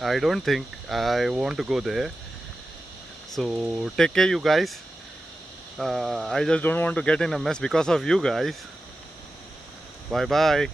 I don't think I want to go there. So take care, you guys. I just don't want to get in a mess because of you guys. Bye bye.